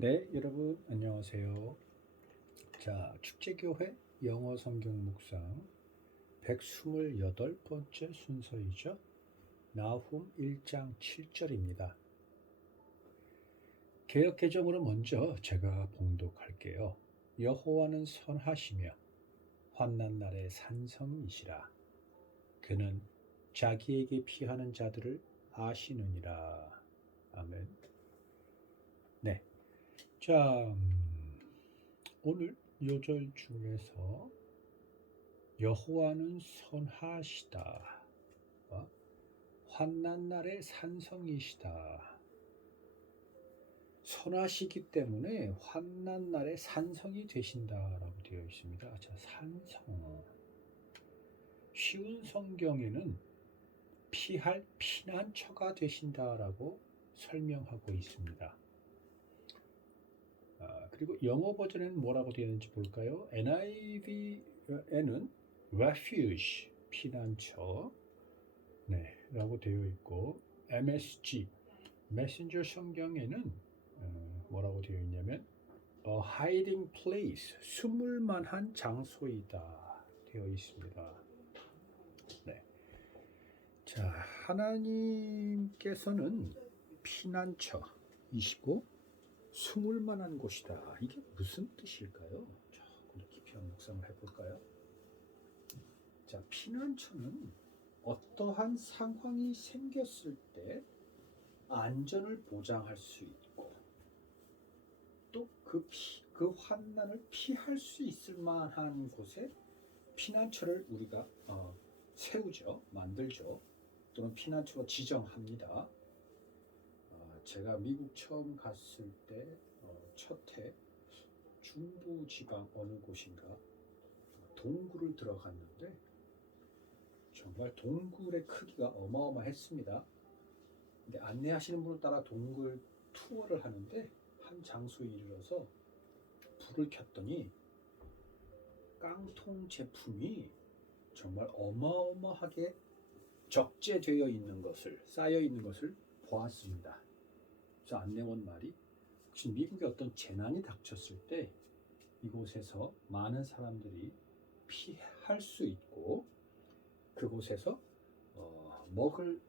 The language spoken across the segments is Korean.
네, 여러분 안녕하세요. 자, 축제교회 영어 성경 묵상 128번째 순서이죠. 나훔 1장 7절입니다. 개역 개정으로 먼저 제가 봉독할게요. 여호와는 선하시며 환난 날의 산성이시라. 그는 자기에게 피하는 자들을 아시느니라. 아멘. 네. 자, 오늘 요절 중에서 여호와는 선하시다. 환난 날의 산성이시다. 선하시기 때문에 환난 날의 산성이 되신다라고 되어 있습니다. 자, 산성. 쉬운 성경에는 피할 피난처가 되신다라고 설명하고 있습니다. 그리고 영어 버전에는 뭐라고 되어 있는지 볼까요? NIV에는 refuge, 피난처, 네, 라고 되어 있고, MSG, 메신저 성경에는 뭐라고 되어 있냐면 a hiding place, 숨을 만한 장소이다 되어 있습니다. 네. 자, 하나님께서는 피난처이시고 숨을 만한 곳이다. 이게 무슨 뜻일까요? 조금 깊이 한번 묵상을 해볼까요? 자, 피난처는 어떠한 상황이 생겼을 때 안전을 보장할 수 있고 또 그 환난을 피할 수 있을 만한 곳에 피난처를 우리가 세우죠, 만들죠, 또는 피난처로 지정합니다. 제가 미국 처음 갔을 때 첫해 중부 지방 어느 곳인가 동굴을 들어갔는데 정말 동굴의 크기가 어마어마했습니다. 근데 안내하시는 분을 따라 동굴 투어를 하는데 한 장소에 이르러서 불을 켰더니 깡통 제품이 정말 어마어마하게 적재되어 있는 것을, 쌓여 있는 것을 보았습니다. 그래서 안내원 말이 혹시 미국에 어떤 재난이 닥쳤을 때 이곳에서 많은 사람들이 피할 수 있고 그곳에서 먹을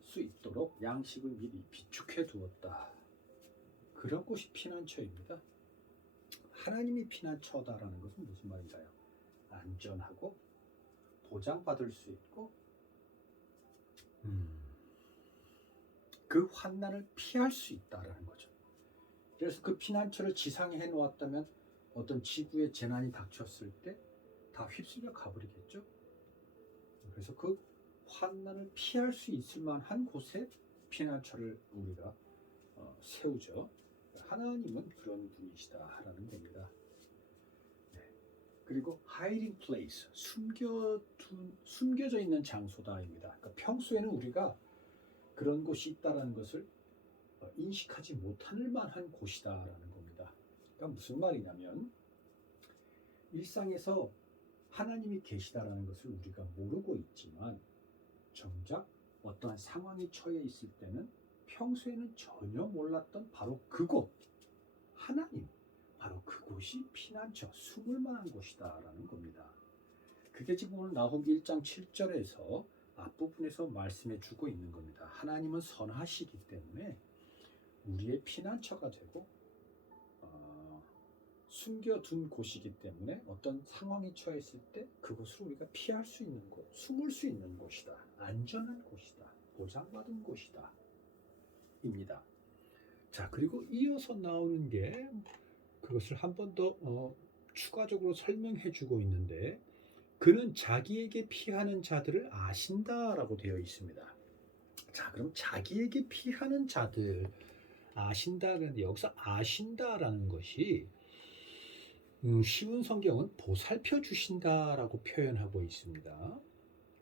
수 있도록 양식을 미리 비축해 두었다. 그런 곳이 피난처입니다. 하나님이 피난처다라는 것은 무슨 말인가요? 안전하고 보장받을 수 있고 그 환난을 피할 수 있다라는 거죠. 그래서 그 피난처를 지상에 해놓았다면 어떤 지구의 재난이 닥쳤을 때 다 휩쓸려 가버리겠죠. 그래서 그 환난을 피할 수 있을 만한 곳에 피난처를 우리가 세우죠. 하나님은 그런 분이시다라는 겁니다. 네. 그리고 hiding place, 숨겨져 있는 장소다입니다. 그러니까 평소에는 우리가 그런 곳이 있다라는 것을 인식하지 못할 만한 곳이다라는 겁니다. 그러니까 무슨 말이냐면 일상에서 하나님이 계시다라는 것을 우리가 모르고 있지만 정작 어떠한 상황에 처해 있을 때는 평소에는 전혀 몰랐던 바로 그곳, 하나님, 바로 그곳이 피난처, 숨을 만한 곳이다라는 겁니다. 그게 지금 오늘 나훔 1장 7절에서 앞부분에서 말씀해 주고 있는 겁니다. 하나님은 선하시기 때문에 우리의 피난처가 되고 숨겨둔 곳이기 때문에 어떤 상황에 처했을 때 그곳을 우리가 피할 수 있는 곳, 숨을 수 있는 곳이다. 안전한 곳이다. 보장받은 곳이다. 입니다. 자, 그리고 이어서 나오는 게 그것을 한 번 더 추가적으로 설명해 주고 있는데 그는 자기에게 피하는 자들을 아신다라고 되어 있습니다. 자, 그럼 자기에게 피하는 자들 아신다 그런데 여기서 아신다라는 것이 쉬운 성경은 보살펴 주신다라고 표현하고 있습니다.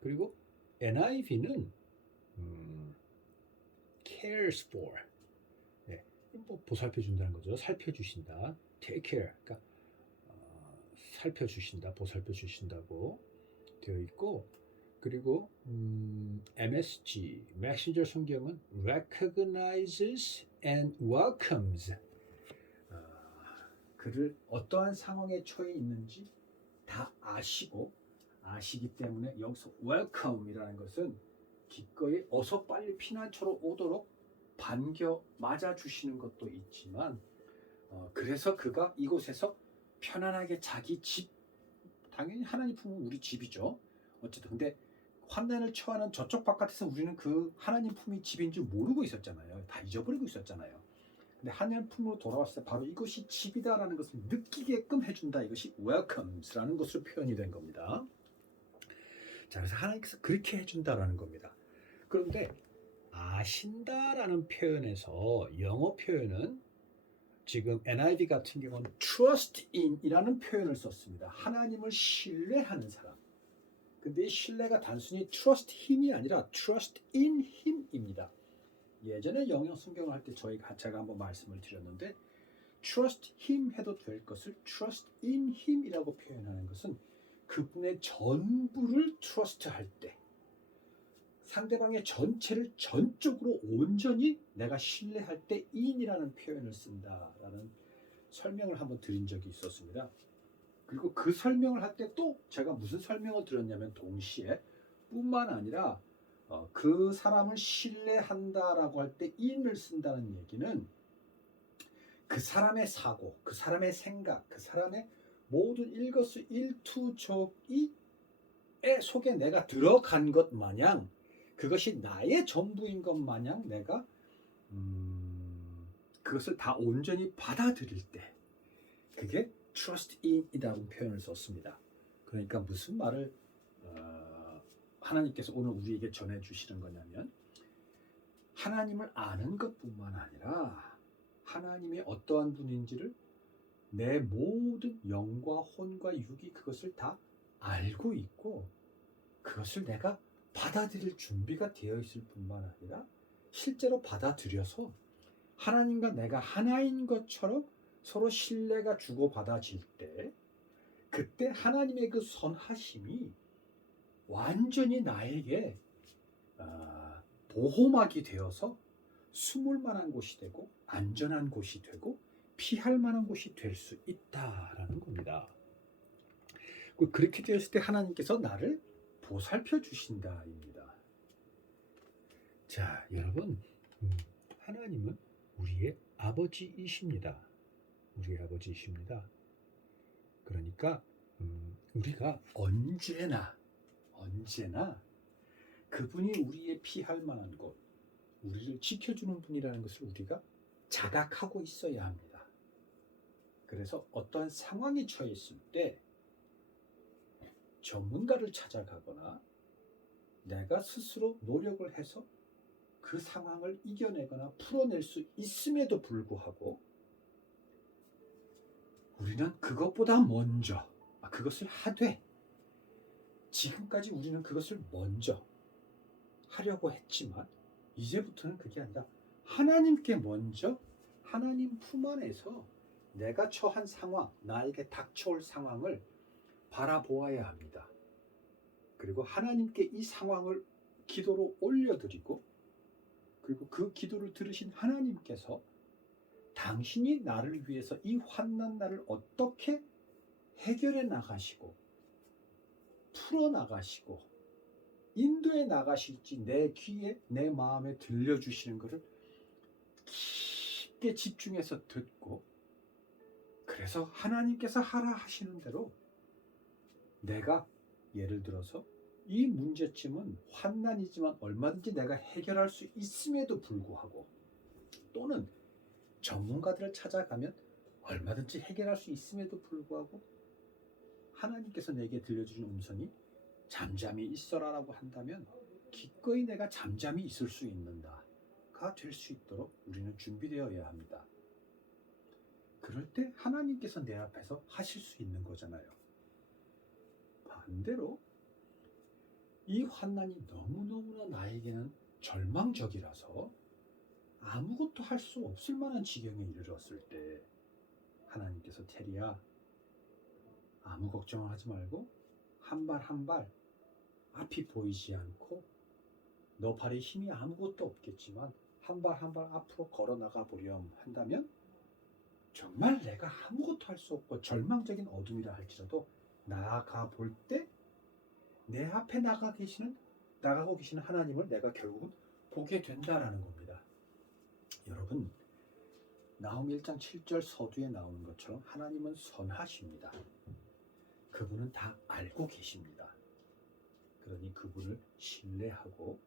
그리고 NIV는 cares for, 네, 뭐 보살펴 준다는 거죠. 살펴 주신다, take care, 그러니까 살펴 주신다, 보살펴 주신다고 되어 있고, 그리고 MSG, 메신저 성경은 recognizes and welcomes, 그를 어떠한 상황에 처해 있는지 다 아시기 때문에 여기서 웰컴이라는 것은 기꺼이 어서 빨리 피난처로 오도록 반겨 맞아주시는 것도 있지만 그래서 그가 이곳에서 편안하게 자기 집, 당연히 하나님 품은 우리 집이죠. 어쨌든 근데 환난을 처하는 저쪽 바깥에서 우리는 그 하나님 품이 집인 줄 모르고 있었잖아요. 다 잊어버리고 있었잖아요. 근데 하나님 품으로 돌아왔을 때 바로 이것이 집이다라는 것을 느끼게끔 해준다. 이것이 welcomes라는 것으로 표현이 된 겁니다. 자, 그래서 하나님께서 그렇게 해준다라는 겁니다. 그런데 아신다라는 표현에서 영어 표현은 지금 NIV 같은 경우는 trust in이라는 표현을 썼습니다. 하나님을 신뢰하는 사람. 근데 이 신뢰가 단순히 trust him이 아니라 trust in him입니다. 예전에 영어 성경을 할 때 제가 한번 말씀을 드렸는데 trust him 해도 될 것을 trust in him이라고 표현하는 것은 그분의 전부를 trust 할 때 상대방의 전체를 전적으로 온전히 내가 신뢰할 때 in이라는 표현을 쓴다라는 설명을 한번 드린 적이 있었습니다. 그리고 그 설명을 할 때 또 제가 무슨 설명을 드렸냐면 동시에 뿐만 아니라 그 사람을 신뢰한다라고 할 때 in을 쓴다는 얘기는 그 사람의 사고, 그 사람의 생각, 그 사람의 모든 일거수일투족이 속에 내가 들어간 것 마냥 그것이 나의 전부인 것 마냥 내가 그것을 다 온전히 받아들일 때 그게 trust in이라는 표현을 썼습니다. 그러니까 무슨 말을 하나님께서 오늘 우리에게 전해주시는 거냐면 하나님을 아는 것뿐만 아니라 하나님이 어떠한 분인지를 내 모든 영과 혼과 육이 그것을 다 알고 있고 그것을 내가 받아들일 준비가 되어 있을 뿐만 아니라 실제로 받아들여서 하나님과 내가 하나인 것처럼 서로 신뢰가 주고받아질 때 그때 하나님의 그 선하심이 완전히 나에게 보호막이 되어서 숨을 만한 곳이 되고 안전한 곳이 되고 피할 만한 곳이 될 수 있다라는 겁니다. 그렇게 되었을 때 하나님께서 나를 보살펴 주신다입니다. 자, 여러분, 하나님은 우리의 아버지이십니다. 우리의 아버지이십니다. 그러니까 우리가 언제나 그분이 우리의 피할 만한 곳, 우리를 지켜주는 분이라는 것을 우리가 자각하고 있어야 합니다. 그래서 어떠한 상황에 처해 있을 때 전문가를 찾아가거나 내가 스스로 노력을 해서 그 상황을 이겨내거나 풀어낼 수 있음에도 불구하고 우리는 그것보다 먼저 그것을 하되 지금까지 우리는 그것을 먼저 하려고 했지만 이제부터는 그게 아니라 하나님께 먼저 하나님 품 안에서 내가 처한 상황, 나에게 닥쳐올 상황을 바라보아야 합니다. 그리고 하나님께 이 상황을 기도로 올려드리고 그리고 그 기도를 들으신 하나님께서 당신이 나를 위해서 이 환난 나를 어떻게 해결해 나가시고 풀어 나가시고 인도해 나가실지 내 귀에 내 마음에 들려주시는 것을 깊게 집중해서 듣고 그래서 하나님께서 하라 하시는 대로 내가 예를 들어서 이 문제점은 환난이지만 얼마든지 내가 해결할 수 있음에도 불구하고 또는 전문가들을 찾아가면 얼마든지 해결할 수 있음에도 불구하고 하나님께서 내게 들려주신 음성이 잠잠히 있어라라고 한다면 기꺼이 내가 잠잠히 있을 수 있는다가 될 수 있도록 우리는 준비되어야 합니다. 그럴 때 하나님께서 내 앞에서 하실 수 있는 거잖아요. 반대로 이 환난이 너무너무나 나에게는 절망적이라서 아무것도 할 수 없을 만한 지경에 이르렀을 때 하나님께서 테리야 아무 걱정을 하지 말고 한 발 한 발 앞이 보이지 않고 너 발에 힘이 아무것도 없겠지만 한 발 한 발 앞으로 걸어 나가 보렴 한다면 정말 내가 아무것도 할 수 없고 절망적인 어둠이라 할지라도 나아가 볼 때 내 앞에 나가고 계시는 하나님을 내가 결국은 보게 된다라는 겁니다. 여러분, 나홈 1장 7절 서두에 나오는 것처럼 하나님은 선하십니다. 그분은 다 알고 계십니다. 그러니 그분을 신뢰하고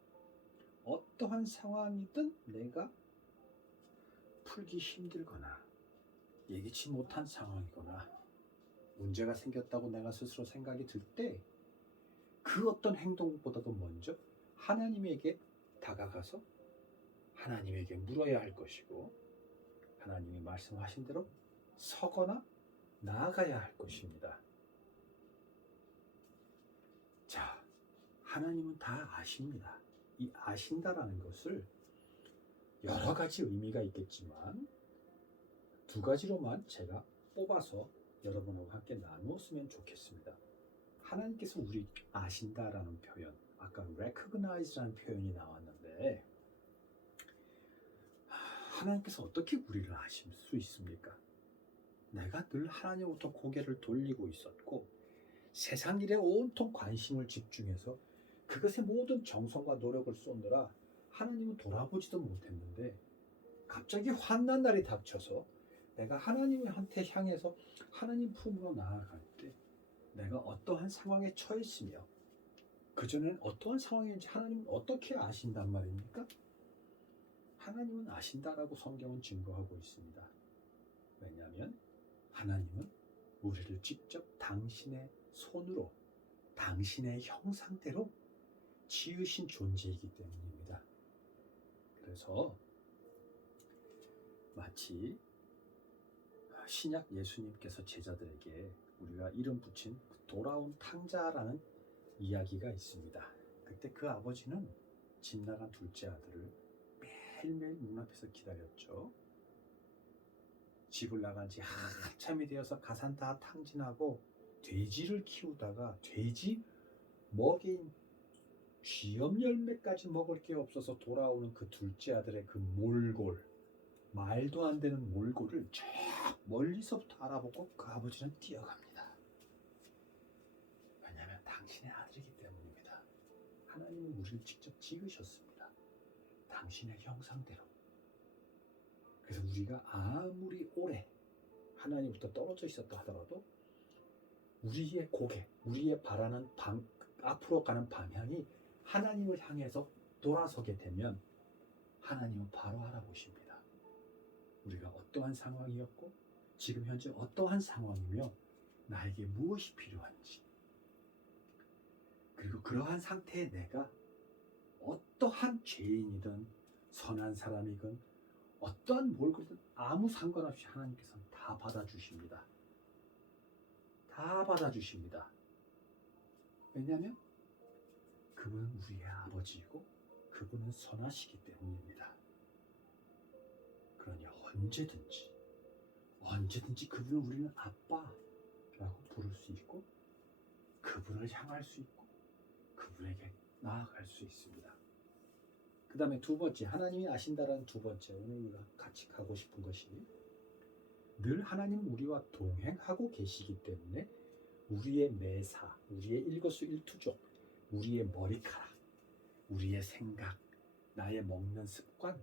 어떠한 상황이든 내가 풀기 힘들거나 예기치 못한 상황이거나 문제가 생겼다고 내가 스스로 생각이 들 때 그 어떤 행동보다도 먼저 하나님에게 다가가서 하나님에게 물어야 할 것이고 하나님이 말씀하신 대로 서거나 나아가야 할 것입니다. 자, 하나님은 다 아십니다. 이 아신다라는 것을 여러 가지 의미가 있겠지만 두 가지로만 제가 뽑아서 여러분하고 함께 나누었으면 좋겠습니다. 하나님께서 우리 아신다라는 표현, 아까 recognize라는 표현이 나왔는데 하나님께서 어떻게 우리를 아실 수 있습니까? 내가 늘 하나님부터 고개를 돌리고 있었고 세상 일에 온통 관심을 집중해서 그것에 모든 정성과 노력을 쏟느라 하나님은 돌아보지도 못했는데 갑자기 환난 날이 닥쳐서 내가 하나님한테 향해서 하나님 품으로 나아갈 때 내가 어떠한 상황에 처했으며 그전엔 어떠한 상황인지 하나님은 어떻게 아신단 말입니까? 하나님은 아신다라고 성경은 증거하고 있습니다. 왜냐하면 하나님은 우리를 직접 당신의 손으로 당신의 형상대로 지으신 존재이기 때문입니다. 그래서 마치 신약 예수님께서 제자들에게 우리가 이름 붙인 돌아온 탕자라는 이야기가 있습니다. 그때 그 아버지는 집 나간 둘째 아들을 매일매일 문 앞에서 기다렸죠. 집을 나간 지 한참이 되어서 가산 다 탕진하고 돼지를 키우다가 돼지 먹인 쥐염 열매까지 먹을 게 없어서 돌아오는 그 둘째 아들의 그 몰골, 말도 안 되는 몰골을 저 멀리서부터 알아보고 그 아버지는 뛰어갑니다. 왜냐하면 당신의 아들이기 때문입니다. 하나님은 우리를 직접 지으셨습니다. 당신의 형상대로. 그래서 우리가 아무리 오래 하나님부터 떨어져 있었다 하더라도 우리의 고개, 우리의 바라는 앞으로 가는 방향이 하나님을 향해서 돌아서게 되면 하나님은 바로 알아보십니다. 우리가 어떠한 상황이었고 지금 현재 어떠한 상황이며 나에게 무엇이 필요한지 그리고 그러한 상태에 내가 어떠한 죄인이든 선한 사람이든 어떠한 몰골이든 아무 상관없이 하나님께서는 다 받아주십니다. 다 받아주십니다. 왜냐하면 그분은 우리의 아버지이고 그분은 선하시기 때문입니다. 그러니 언제든지 그분을 우리는 아빠라고 부를 수 있고 그분을 향할 수 있고 그분에게 나아갈 수 있습니다. 그 다음에 두 번째, 하나님이 아신다라는 두 번째, 오늘 우리가 같이 가고 싶은 것이 늘 하나님은 우리와 동행하고 계시기 때문에 우리의 매사, 우리의 일거수일투족, 우리의 머리카락, 우리의 생각, 나의 먹는 습관,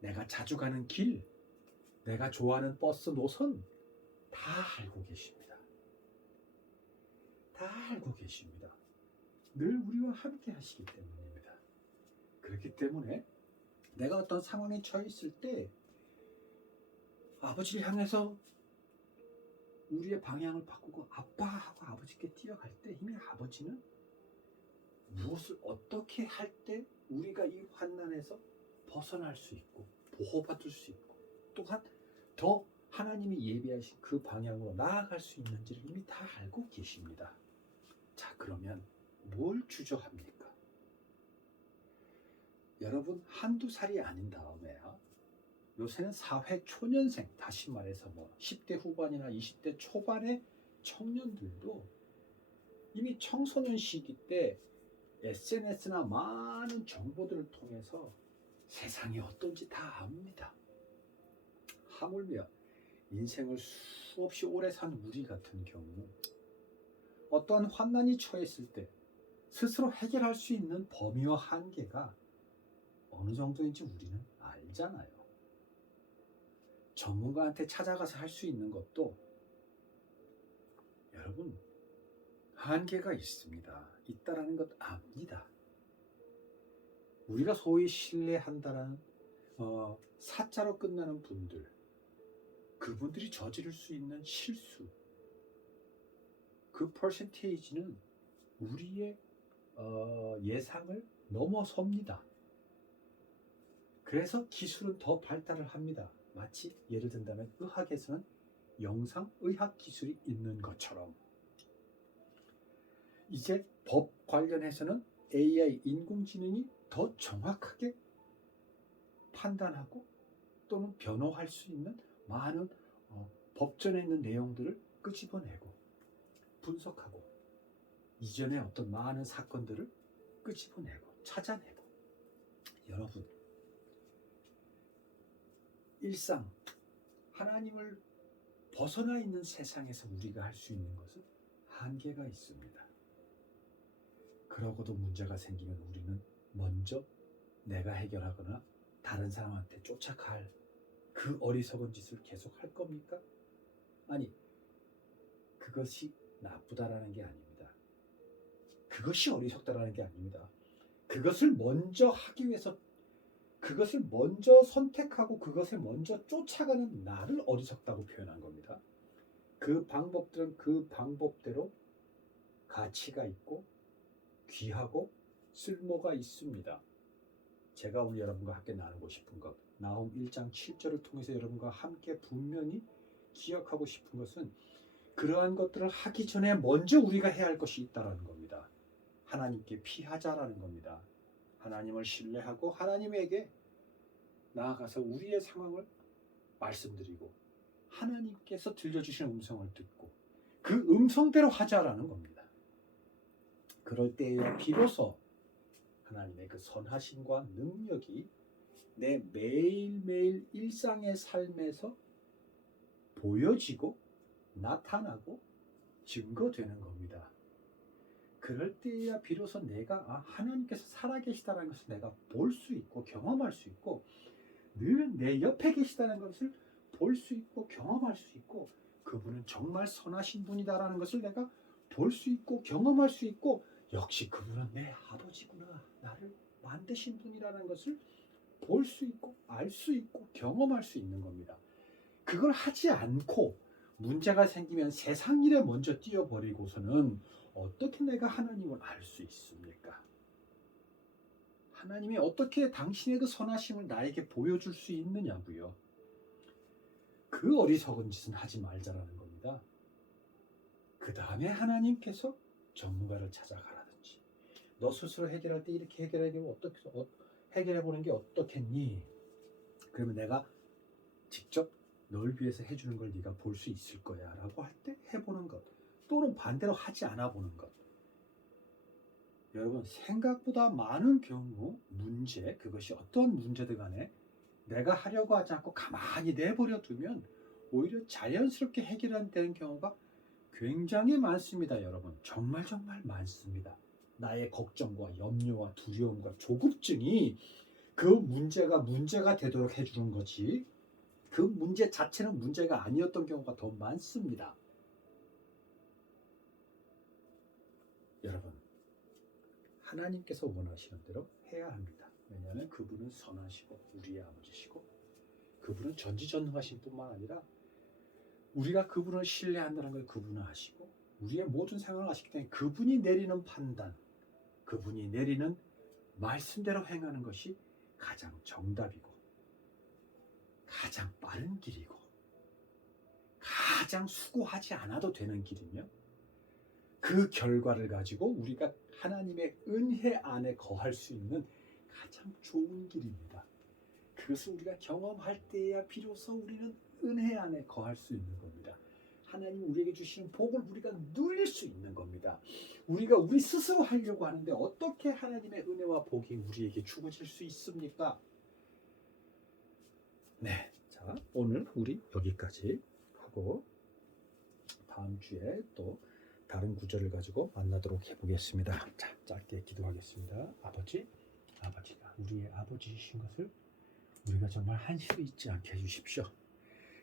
내가 자주 가는 길, 내가 좋아하는 버스 노선 다 알고 계십니다. 다 알고 계십니다. 늘 우리와 함께 하시기 때문입니다. 그렇기 때문에 내가 어떤 상황에 처해 있을 때 아버지를 향해서 우리의 방향을 바꾸고 아빠하고 아버지께 뛰어갈 때 이미 아버지는 무엇을 어떻게 할 때 우리가 이 환난에서 벗어날 수 있고 보호받을 수 있고 또한 더 하나님이 예비하신 그 방향으로 나아갈 수 있는지를 이미 다 알고 계십니다. 자, 그러면 뭘 주저합니까? 여러분 한두 살이 아닌 다음에야 요새는 사회 초년생, 다시 말해서 10대 후반이나 20대 초반의 청년들도 이미 청소년 시기 때 SNS나 많은 정보들을 통해서 세상이 어떤지 다 압니다. 하물며 인생을 수없이 오래 산 우리 같은 경우 어떠한 환난이 처했을 때 스스로 해결할 수 있는 범위와 한계가 어느 정도인지 우리는 알잖아요. 전문가한테 찾아가서 할 수 있는 것도 여러분 한계가 있습니다. 있다라는 것 압니다. 우리가 소위 신뢰한다라는 사자로 끝나는 분들, 그분들이 저지를 수 있는 실수, 그 퍼센테이지는 우리의 예상을 넘어섭니다. 그래서 기술은 더 발달을 합니다. 마치 예를 든다면 의학에서는 영상의학 기술이 있는 것처럼 이제 법 관련해서는 AI 인공지능이 더 정확하게 판단하고 또는 변호할 수 있는 많은 법전에 있는 내용들을 끄집어내고 분석하고 이전에 어떤 많은 사건들을 끄집어내고 찾아내고 여러분 일상 하나님을 벗어나 있는 세상에서 우리가 할 수 있는 것은 한계가 있습니다. 그러고도 문제가 생기면 우리는 먼저 내가 해결하거나 다른 사람한테 쫓아갈 그 어리석은 짓을 계속 할 겁니까? 아니, 그것이 나쁘다라는 게 아닙니다. 그것이 어리석다라는 게 아닙니다. 그것을 먼저 하기 위해서 그것을 먼저 선택하고 그것을 먼저 쫓아가는 나를 어리석다고 표현한 겁니다. 그 방법들은 그 방법대로 가치가 있고 귀하고 쓸모가 있습니다. 제가 오늘 여러분과 함께 나누고 싶은 것, 나홈 1장 7절을 통해서 여러분과 함께 분명히 기억하고 싶은 것은 그러한 것들을 하기 전에 먼저 우리가 해야 할 것이 있다는 겁니다. 하나님께 피하자라는 겁니다. 하나님을 신뢰하고 하나님에게 나아가서 우리의 상황을 말씀드리고 하나님께서 들려주시는 음성을 듣고 그 음성대로 하자라는 겁니다. 그럴 때에 비로소 하나님의 그 선하심과 능력이 내 매일매일 일상의 삶에서 보여지고 나타나고 증거되는 겁니다. 그럴 때야 비로소 내가 하나님께서 살아계시다는 것을 내가 볼 수 있고 경험할 수 있고 늘 내 옆에 계시다는 것을 볼 수 있고 경험할 수 있고 그분은 정말 선하신 분이다라는 것을 내가 볼 수 있고 경험할 수 있고 역시 그분은 내 아버지구나 나를 만드신 분이라는 것을 볼 수 있고 알 수 있고 경험할 수 있는 겁니다. 그걸 하지 않고 문제가 생기면 세상 일에 먼저 뛰어버리고서는 어떻게 내가 하나님을 알 수 있습니까? 하나님이 어떻게 당신의 그 선하심을 나에게 보여줄 수 있느냐고요. 그 어리석은 짓은 하지 말자라는 겁니다. 그 다음에 하나님께서 전문가를 찾아가라든지 너 스스로 해결할 때 이렇게 해결해보는 게 어떻겠니? 그러면 내가 직접 널 위해서 해주는 걸 네가 볼 수 있을 거야 라고 할 때 해보는 것 또는 반대로 하지 않아 보는 것. 여러분 생각보다 많은 경우 문제 그것이 어떤 문제든 간에 내가 하려고 하지 않고 가만히 내버려 두면 오히려 자연스럽게 해결되는 경우가 굉장히 많습니다. 여러분 정말 많습니다. 나의 걱정과 염려와 두려움과 조급증이 그 문제가 되도록 해주는 거지 그 문제 자체는 문제가 아니었던 경우가 더 많습니다. 여러분 하나님께서 원하시는 대로 해야 합니다. 왜냐하면 그분은 선하시고 우리의 아버지시고 그분은 전지전능하신 뿐만 아니라 우리가 그분을 신뢰한다는 걸 그분은 아시고 우리의 모든 상황을 아시기 때문에 그분이 내리는 판단 그분이 내리는 말씀대로 행하는 것이 가장 정답이고 가장 빠른 길이고 가장 수고하지 않아도 되는 길이며 그 결과를 가지고 우리가 하나님의 은혜 안에 거할 수 있는 가장 좋은 길입니다. 그것을 우리가 경험할 때야 비로소 우리는 은혜 안에 거할 수 있는 겁니다. 하나님 우리에게 주시는 복을 우리가 누릴 수 있는 겁니다. 우리가 우리 스스로 하려고 하는데 어떻게 하나님의 은혜와 복이 우리에게 주어질 수 있습니까? 네, 자 오늘 우리 여기까지 하고 다음 주에 또 다른 구절을 가지고 만나도록 해보겠습니다. 자, 짧게 기도하겠습니다. 아버지가 우리의 아버지이신 것을 우리가 정말 한시도 잊지 않게 해주십시오.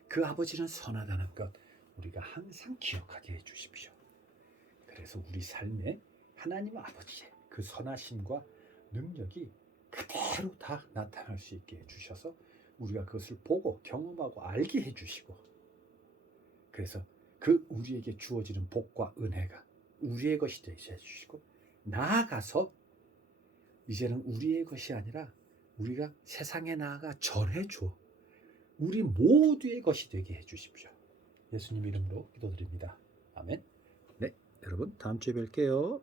그 아버지는 선하다는 것 우리가 항상 기억하게 해주십시오. 그래서 우리 삶에 하나님 아버지의 그 선하심과 능력이 그대로 다 나타날 수 있게 해주셔서 우리가 그것을 보고 경험하고 알게 해주시고, 그래서 그 우리에게 주어지는 복과 은혜가 우리의 것이 되게 해주시고, 나아가서 이제는 우리의 것이 아니라 우리가 세상에 나아가 전해줘 우리 모두의 것이 되게 해주십시오. 예수님 이름으로 기도드립니다. 아멘. 네, 여러분 다음 주에 뵐게요.